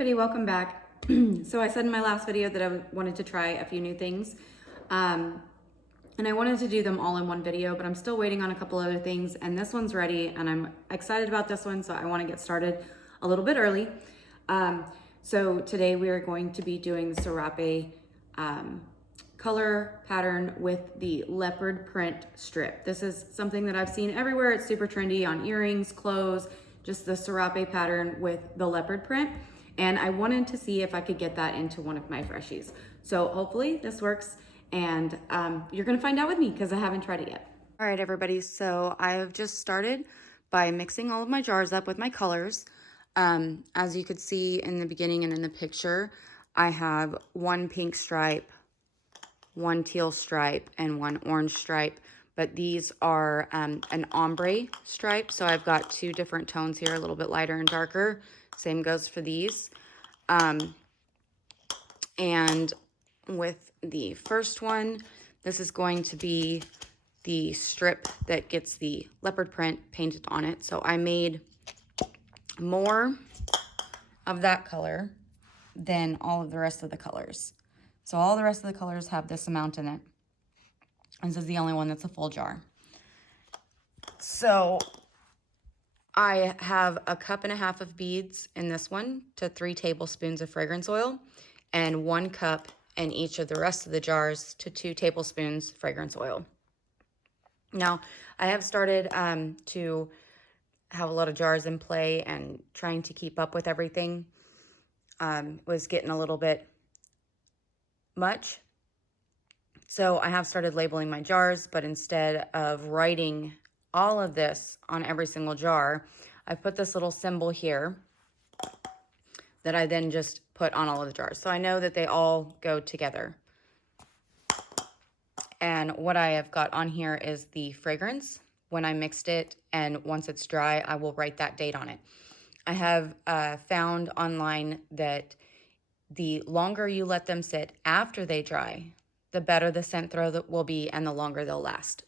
everybody, welcome back. So I said in my last video that I wanted to try a few new things. And I wanted to do them all in one video, but I'm still waiting on a couple other things, and this one's ready and I'm excited about this one, so I want to get started a little bit early. So today we are going to be doing the Serape color pattern with the leopard print strip. This is something that I've seen everywhere. It's super trendy on earrings, clothes, just the Serape pattern with the leopard print. And I wanted to see if I could get that into one of my freshies. So hopefully this works, and you're gonna find out with me because I haven't tried it yet. All right, everybody, so I have just started by mixing all of my jars up with my colors. As you could see in the beginning and in the picture, I have one pink stripe, one teal stripe, and one orange stripe, but these are an ombre stripe, so I've got two different tones here, a little bit lighter and darker. Same goes for these. And with the first one, this is going to be the strip that gets the leopard print painted on it. So I made more of that color than all of the rest of the colors. So all the rest of the colors have this amount in it. This is the only one that's a full jar. So I have a cup and a half of beads in this one to 3 tablespoons of fragrance oil, and 1 cup in each of the rest of the jars to 2 tablespoons fragrance oil. Now, I have started to have a lot of jars in play and trying to keep up with everything. Was getting a little bit much. So I have started labeling my jars, but instead of writing all of this on every single jar, I've put this little symbol here that I then just put on all of the jars. So I know that they all go together. And what I have got on here is the fragrance when I mixed it, and once it's dry, I will write that date on it. I have found online that the longer you let them sit after they dry, the better the scent throw will be and the longer they'll last.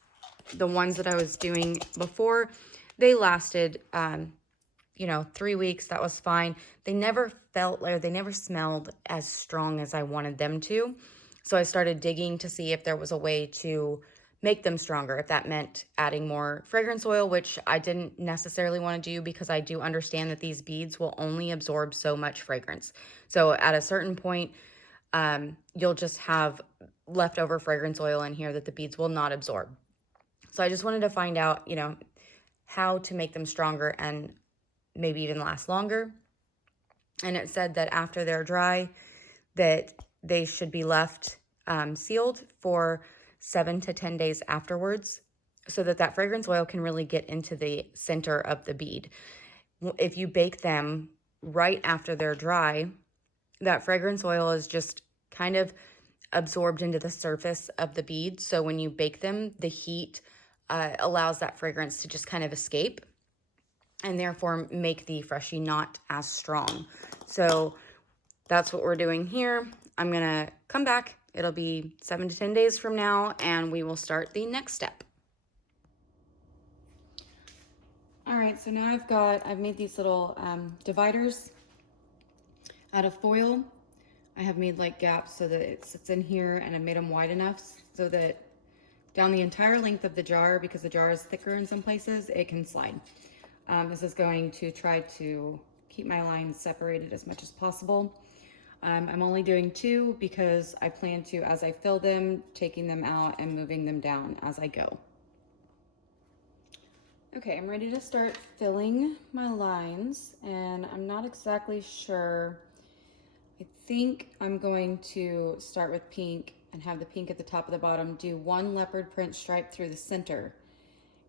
The ones that I was doing before, they lasted, 3 weeks. That was fine. They never felt or they never smelled as strong as I wanted them to. So I started digging to see if there was a way to make them stronger, if that meant adding more fragrance oil, which I didn't necessarily want to do because I do understand that these beads will only absorb so much fragrance. So at a certain point, you'll just have leftover fragrance oil in here that the beads will not absorb. So I just wanted to find out, how to make them stronger and maybe even last longer. And it said that after they're dry, that they should be left sealed for 7 to 10 days afterwards, so that fragrance oil can really get into the center of the bead. If you bake them right after they're dry, that fragrance oil is just kind of absorbed into the surface of the bead. So when you bake them, the heat allows that fragrance to just kind of escape and therefore make the freshie not as strong. So that's what we're doing here. I'm gonna come back. It'll be 7 to 10 days from now, and we will start the next step. All right, so now I've made these little dividers out of foil. I have made like gaps so that it sits in here, and I made them wide enough so that down the entire length of the jar, because the jar is thicker in some places, it can slide. This is going to try to keep my lines separated as much as possible. I'm only doing 2 because I plan to, as I fill them, taking them out and moving them down as I go. Okay, I'm ready to start filling my lines, and I'm not exactly sure. I think I'm going to start with pink and have the pink at the top of the bottom, do 1 leopard print stripe through the center,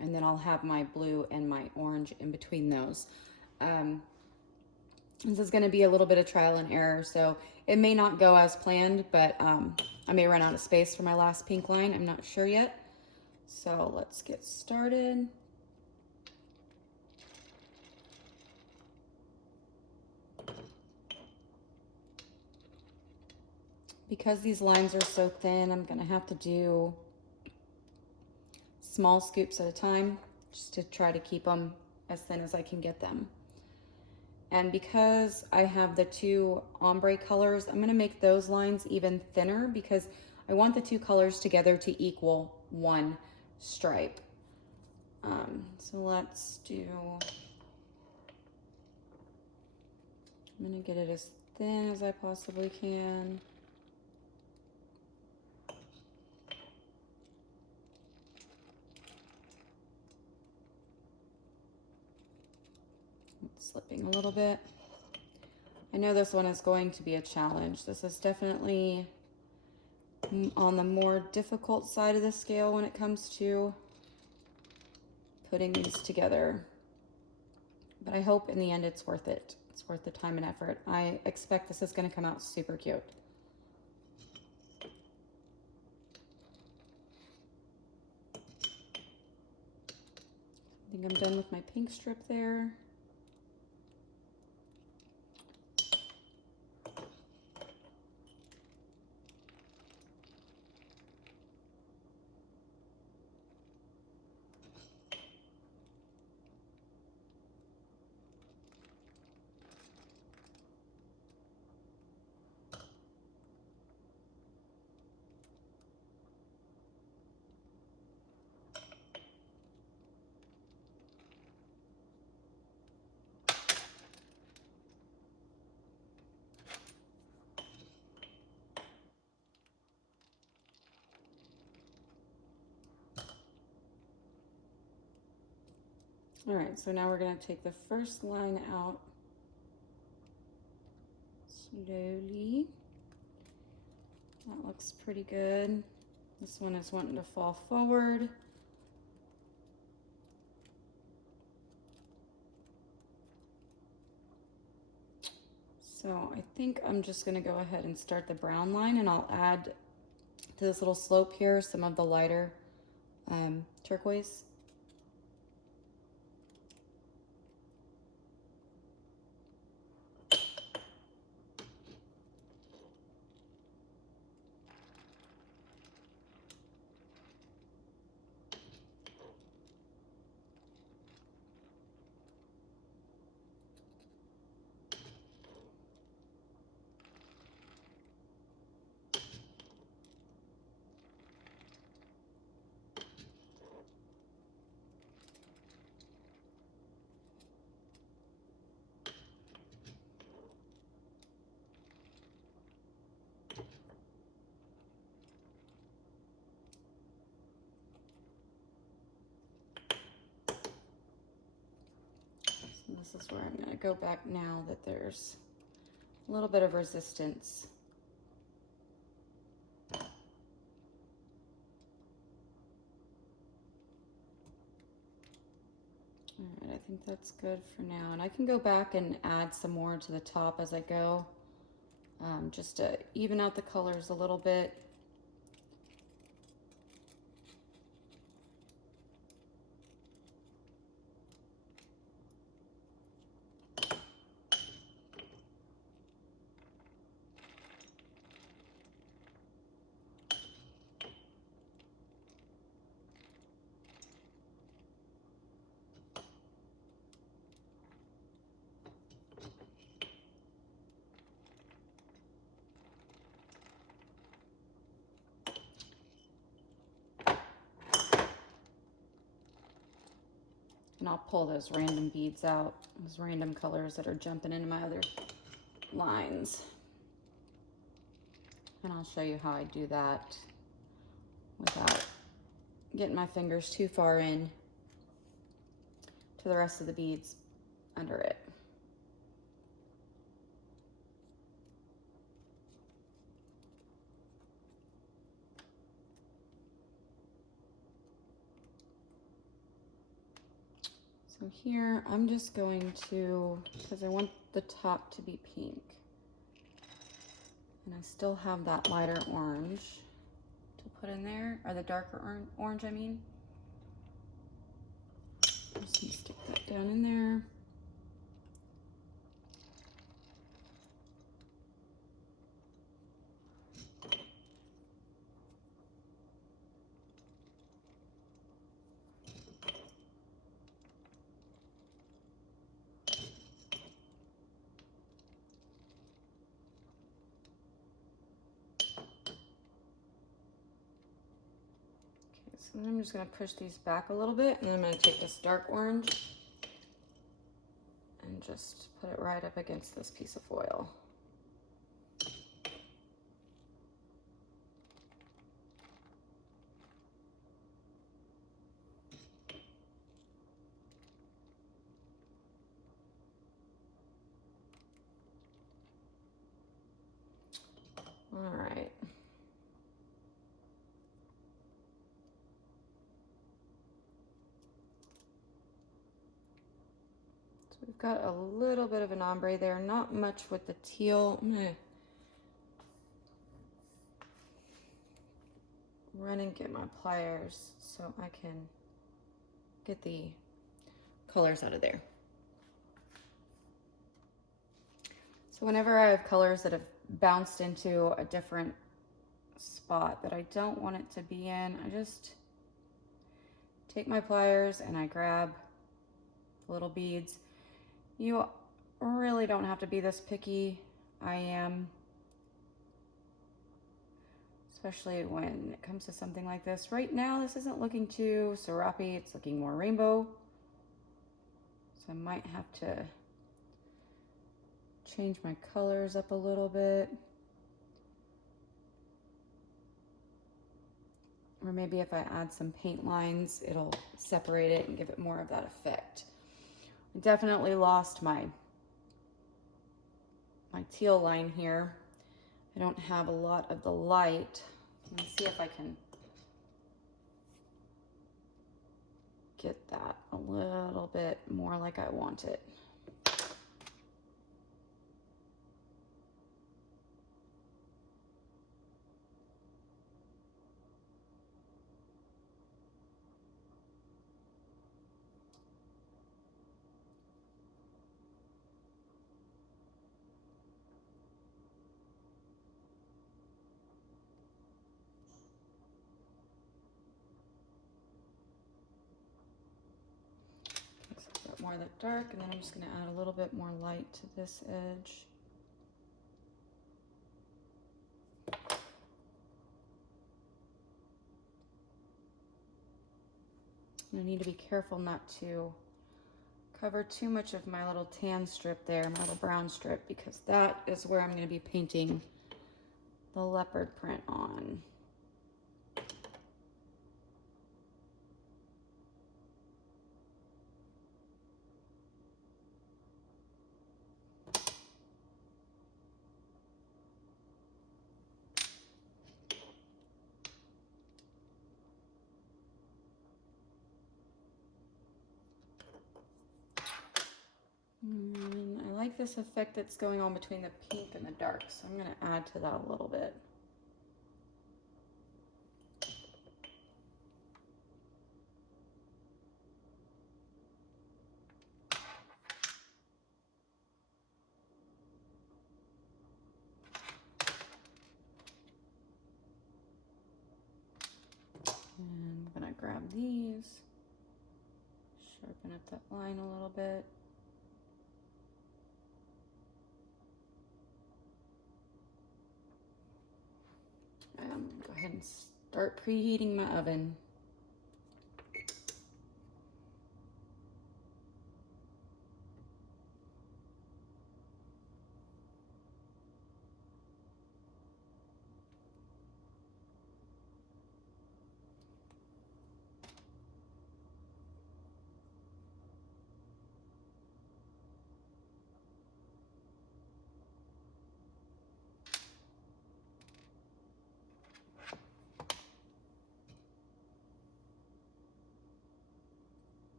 and then I'll have my blue and my orange in between those. This is going to be a little bit of trial and error, so it may not go as planned, but I may run out of space for my last pink line. I'm not sure yet. So let's get started. Because these lines are so thin, I'm going to have to do small scoops at a time just to try to keep them as thin as I can get them. And because I have the two ombre colors, I'm gonna make those lines even thinner because I want the two colors together to equal one stripe. So let's do, I'm gonna get it as thin as I possibly can. It's slipping a little bit. I know this one is going to be a challenge. This is definitely on the more difficult side of the scale when it comes to putting these together. But I hope in the end it's worth it. It's worth the time and effort. I expect this is going to come out super cute. I think I'm done with my pink strip there. All right, so now we're going to take the first line out slowly. That looks pretty good. This one is wanting to fall forward. So I think I'm just going to go ahead and start the brown line, and I'll add to this little slope here some of the lighter turquoise. This is where I'm going to go back now that there's a little bit of resistance. All right, I think that's good for now. And I can go back and add some more to the top as I go, just to even out the colors a little bit. And I'll pull those random beads out, those random colors that are jumping into my other lines. And I'll show you how I do that without getting my fingers too far in to the rest of the beads under it. So here I'm just going to, because I want the top to be pink, and I still have that lighter orange to put in there, or the darker orange I mean. I'm just gonna stick that down in there. So then I'm just gonna push these back a little bit, and then I'm gonna take this dark orange and just put it right up against this piece of foil. All right. So we've got a little bit of an ombre there, not much with the teal. I'm gonna run and get my pliers so I can get the colors out of there. So whenever I have colors that have bounced into a different spot that I don't want it to be in, I just take my pliers and I grab the little beads. You really don't have to be this picky. I am, especially when it comes to something like this. Right now, this isn't looking too serape, it's looking more rainbow. So I might have to change my colors up a little bit. Or maybe if I add some paint lines, it'll separate it and give it more of that effect. I definitely lost my teal line here. I don't have a lot of the light. Let me see if I can get that a little bit more like I want it. More of that dark, and then I'm just going to add a little bit more light to this edge. I need to be careful not to cover too much of my little tan strip there, my little brown strip, because that is where I'm going to be painting the leopard print on. And I like this effect that's going on between the pink and the dark, so I'm going to add to that a little bit. And I'm going to grab these, sharpen up that line a little bit. Go ahead and start preheating my oven.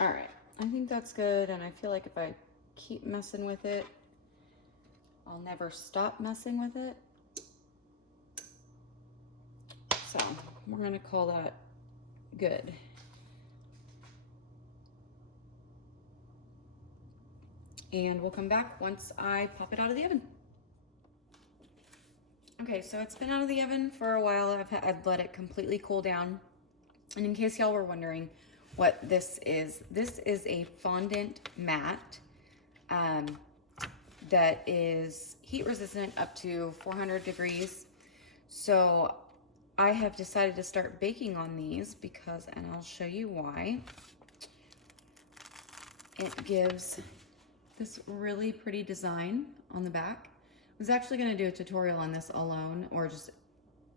All right, I think that's good, and I feel like if I keep messing with it, I'll never stop messing with it. So we're gonna call that good. And we'll come back once I pop it out of the oven. Okay, so it's been out of the oven for a while. I've let it completely cool down. And in case y'all were wondering what this is a fondant mat that is heat resistant up to 400 degrees. So I have decided to start baking on these because, and I'll show you why, it gives this really pretty design on the back. I was actually going to do a tutorial on this alone, or just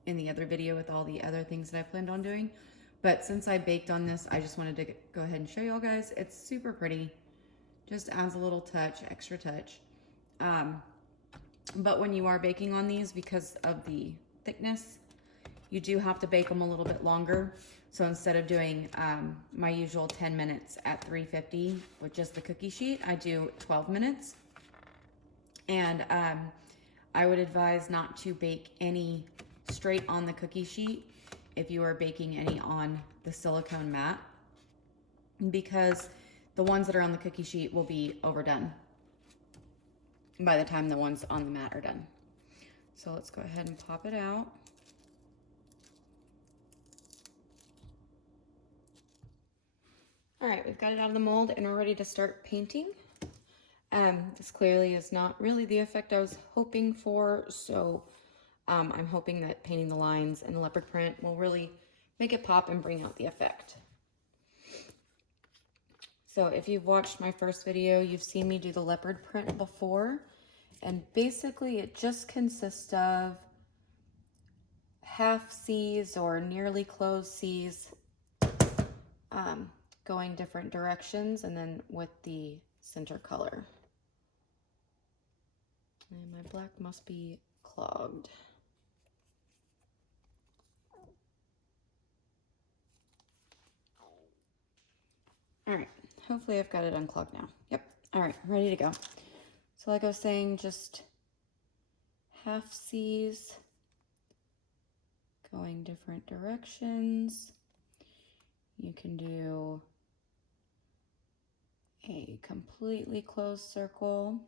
in the other video with all the other things that I planned on doing. But since I baked on this, I just wanted to go ahead and show y'all guys. It's super pretty. Just adds a little touch, extra touch. But when you are baking on these, because of the thickness, you do have to bake them a little bit longer. So instead of doing my usual 10 minutes at 350 with just the cookie sheet, I do 12 minutes. And I would advise not to bake any straight on the cookie sheet if you are baking any on the silicone mat, because the ones that are on the cookie sheet will be overdone by the time the ones on the mat are done. So let's go ahead and pop it out. All right, we've got it out of the mold and we're ready to start painting. This clearly is not really the effect I was hoping for, so I'm hoping that painting the lines and the leopard print will really make it pop and bring out the effect. So if you've watched my first video, you've seen me do the leopard print before, and basically it just consists of half C's or nearly closed C's going different directions, and then with the center color. And my black must be clogged. All right, hopefully I've got it unclogged now. Yep, all right, ready to go. So like I was saying, just half C's going different directions. You can do a completely closed circle,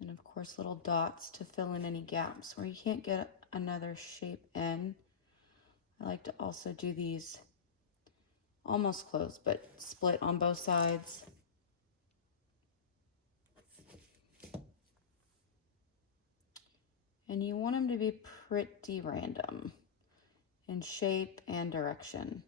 and of course little dots to fill in any gaps where you can't get another shape in. I like to also do these almost closed but split on both sides. And you want them to be pretty random in shape and direction.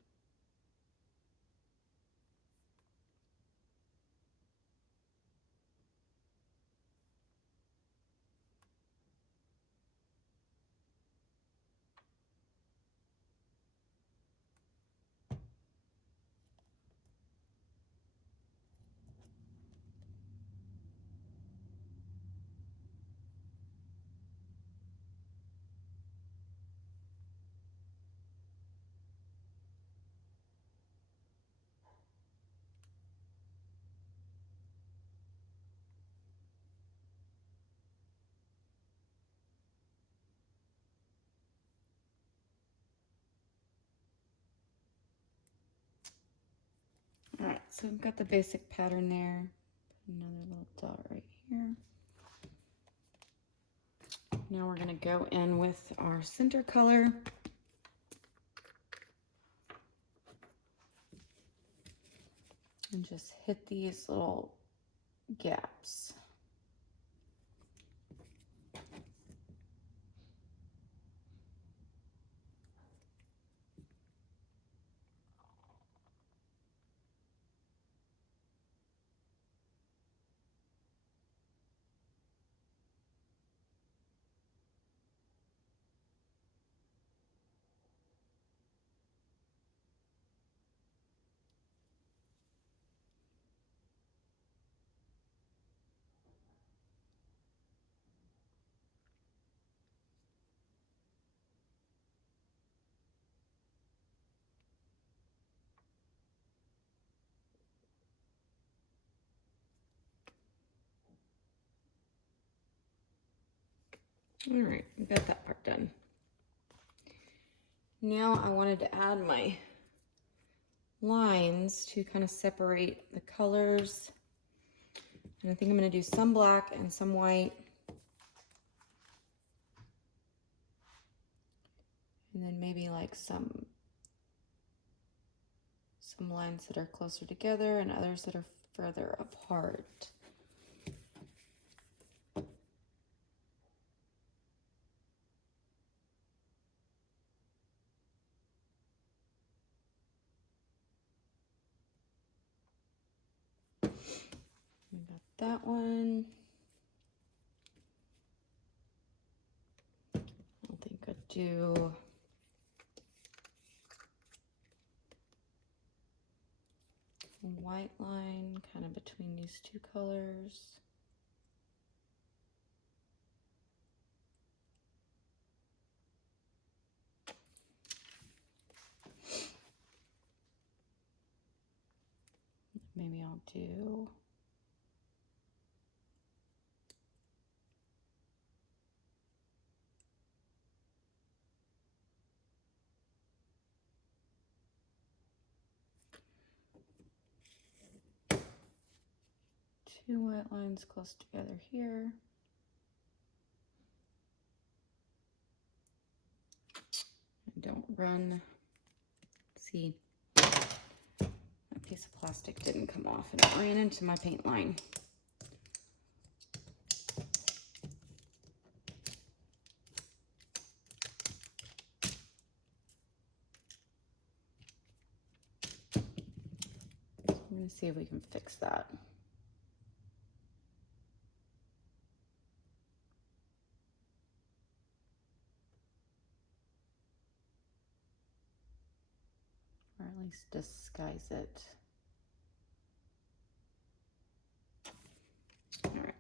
All right, so I've got the basic pattern there. Put another little dot right here. Now we're gonna go in with our center color. And just hit these little gaps. All right, we got that part done. Now I wanted to add my lines to kind of separate the colors. And I think I'm going to do some black and some white. And then maybe like some lines that are closer together and others that are further apart. that one. I think I'd do a white line kind of between these two colors. Maybe I'll do two white lines close together here. And don't run. See, that piece of plastic didn't come off and it ran into my paint line. I'm going to see if we can fix that. Or at least disguise it. All right.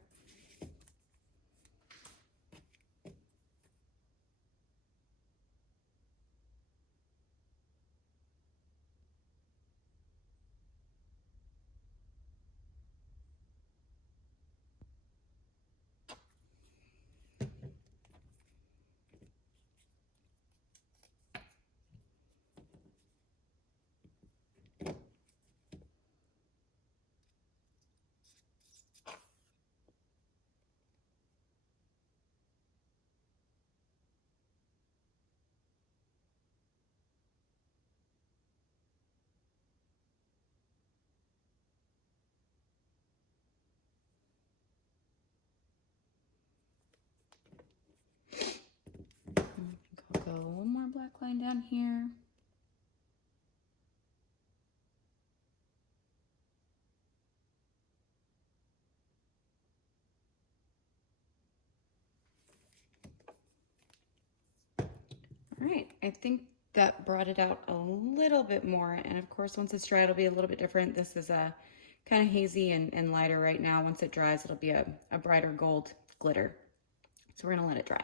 I'll go one more black line down here. All right, I think that brought it out a little bit more. And of course, once it's dry, it'll be a little bit different. This is a kind of hazy and lighter right now. Once it dries, it'll be a brighter gold glitter. So we're gonna let it dry.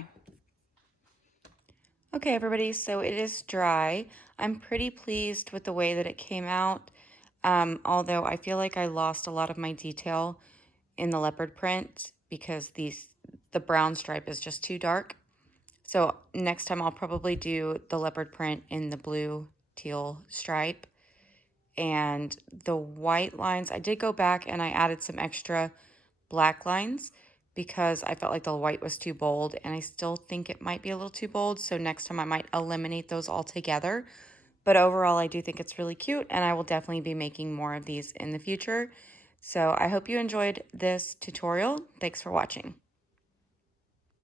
Okay, everybody, so it is dry. I'm pretty pleased with the way that it came out. Although I feel like I lost a lot of my detail in the leopard print because the brown stripe is just too dark. So next time I'll probably do the leopard print in the blue teal stripe. And the white lines, I did go back and I added some extra black lines because I felt like the white was too bold and I still think it might be a little too bold. So next time I might eliminate those altogether. But overall, I do think it's really cute and I will definitely be making more of these in the future. So I hope you enjoyed this tutorial. Thanks for watching.